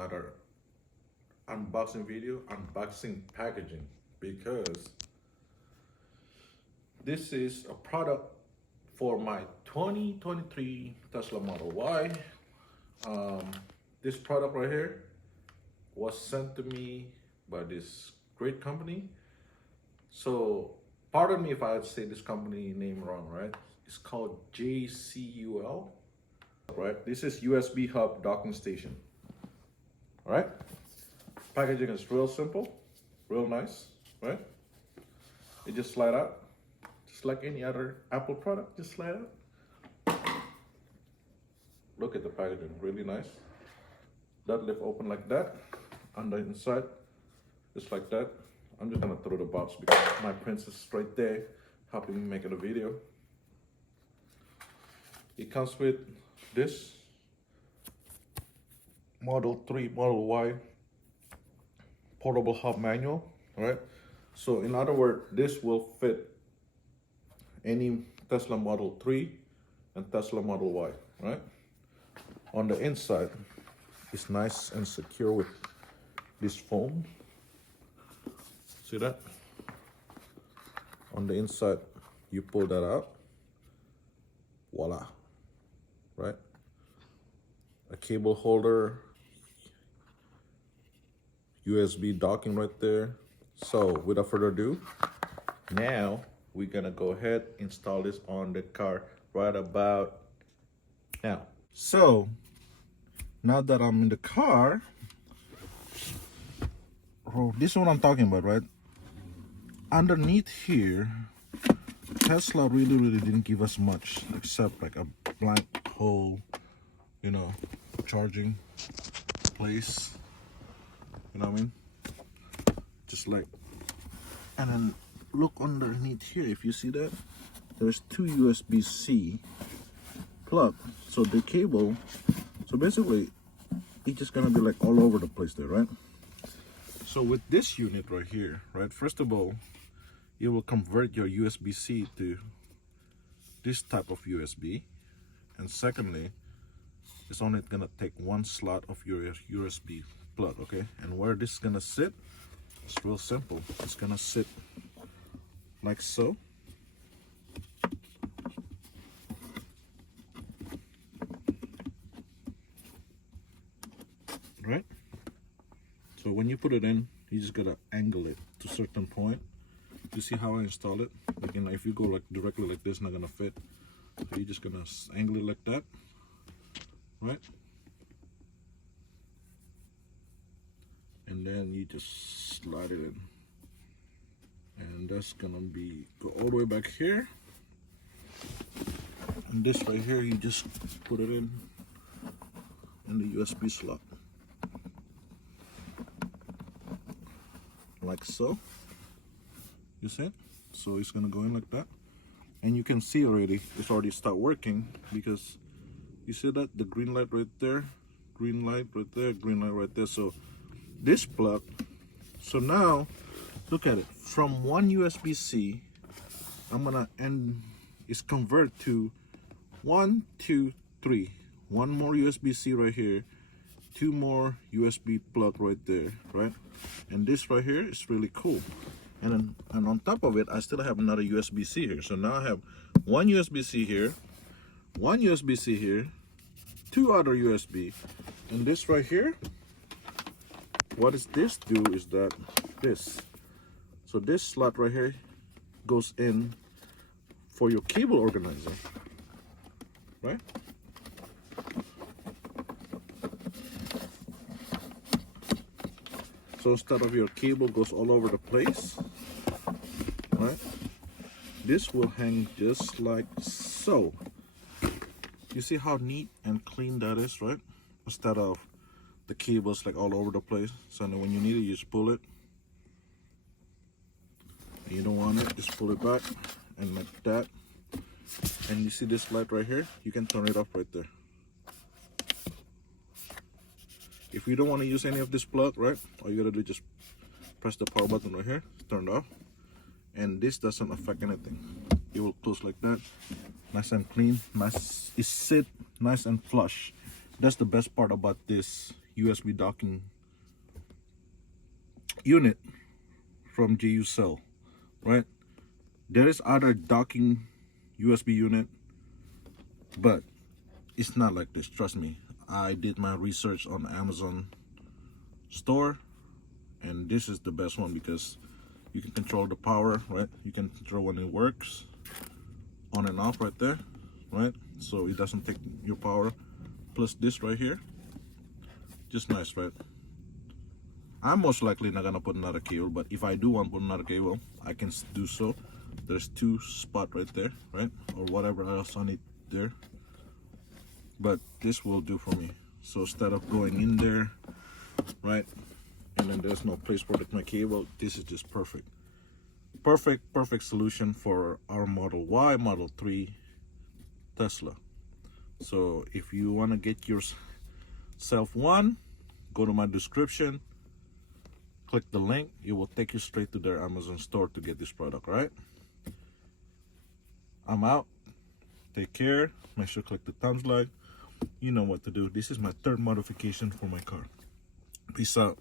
another unboxing video, unboxing packaging, because this is a product for my 2023 Tesla Model Y. This product right here was sent to me by this great company. So pardon me if I say this company name wrong, right? It's called JeuClel, right? This is USB hub docking station, all right? Packaging is real simple, real nice, right? It just slide out, just like any other Apple product, just slide out. Look at the packaging, really nice. That lift open like that, on the inside, just like that. I'm just gonna throw the box because my princess is right there helping me make a video. It comes with this Model 3, Model Y portable hub manual, right? So in other words, this will fit any Tesla Model 3 and Tesla Model Y, right? On the inside, it's nice and secure with this foam. See that? On the inside, you pull that out. Voila, right? A cable holder, USB docking right there. So without further ado, now we're gonna go ahead and install this on the car right about now. So now that I'm in the car, oh, this is what I'm talking about, right? Underneath here, Tesla really didn't give us much except like a blank hole, you know, charging place, you know what I mean? Just like, and then look underneath here, if you see that, there's two USB-C plug. So the cable, so basically it's just gonna be like all over the place there, right? So with this unit right here, right, first of all, it will convert your USB-C to this type of USB, and secondly, it's only gonna take one slot of your USB plug, okay? And where this is gonna sit, it's real simple. It's gonna sit like so. Right? So when you put it in, you just gotta angle it to a certain point. You see how I install it? Like, you know, if you go like directly like this, not gonna fit. So you're just gonna angle it like that, right? And then you just slide it in, and that's gonna be go all the way back here. And this right here, you just put it in the USB slot, like so. You see it? So it's gonna go in like that, and you can see already it's already start working, because you see that the green light right there, green light right there, green light right there. So this plug, so now look at it, from one USB-C I'm gonna end, it's convert to 1, 2, 3, one more USB-C right here, two more USB plug right there, right? And this right here is really cool. And on top of it, I still have another USB-C here. So now I have one USB-C here, one USB-C here, two other USB, and this right here, what does this do is that this, so this slot right here goes in for your cable organizer, right? So instead of your cable goes all over the place, right? This will hang just like so. You see how neat and clean that is, right? Instead of the cables like all over the place. So then when you need it, you just pull it. And you don't want it, just pull it back, and like that. And you see this light right here? You can turn it off right there. If you don't want to use any of this plug, right, all you gotta do is just press the power button right here, turn it off, and this doesn't affect anything. It will close like that, nice and clean, nice. It sit nice and flush. That's the best part about this USB docking unit from JeuClel, right? There is other docking USB unit, but it's not like this, trust me. I did my research on Amazon store, and this is the best one because you can control the power, right? You can control when it works on and off right there, right? So it doesn't take your power. Plus this right here, just nice, right? I'm most likely not gonna put another cable, but if I do want to put another cable, I can do so. There's 2 spots right there, right? Or whatever else I need there, but this will do for me. So instead of going in there, right, and then there's no place for my cable, this is just perfect. Perfect solution for our Model Y, Model 3 Tesla. So if you want to get yourself one, go to my description, click the link, it will take you straight to their Amazon store to get this product, right? I'm out. Take care. Make sure to click the thumbs like. You know what to do. This is my 3rd modification for my car. Peace out.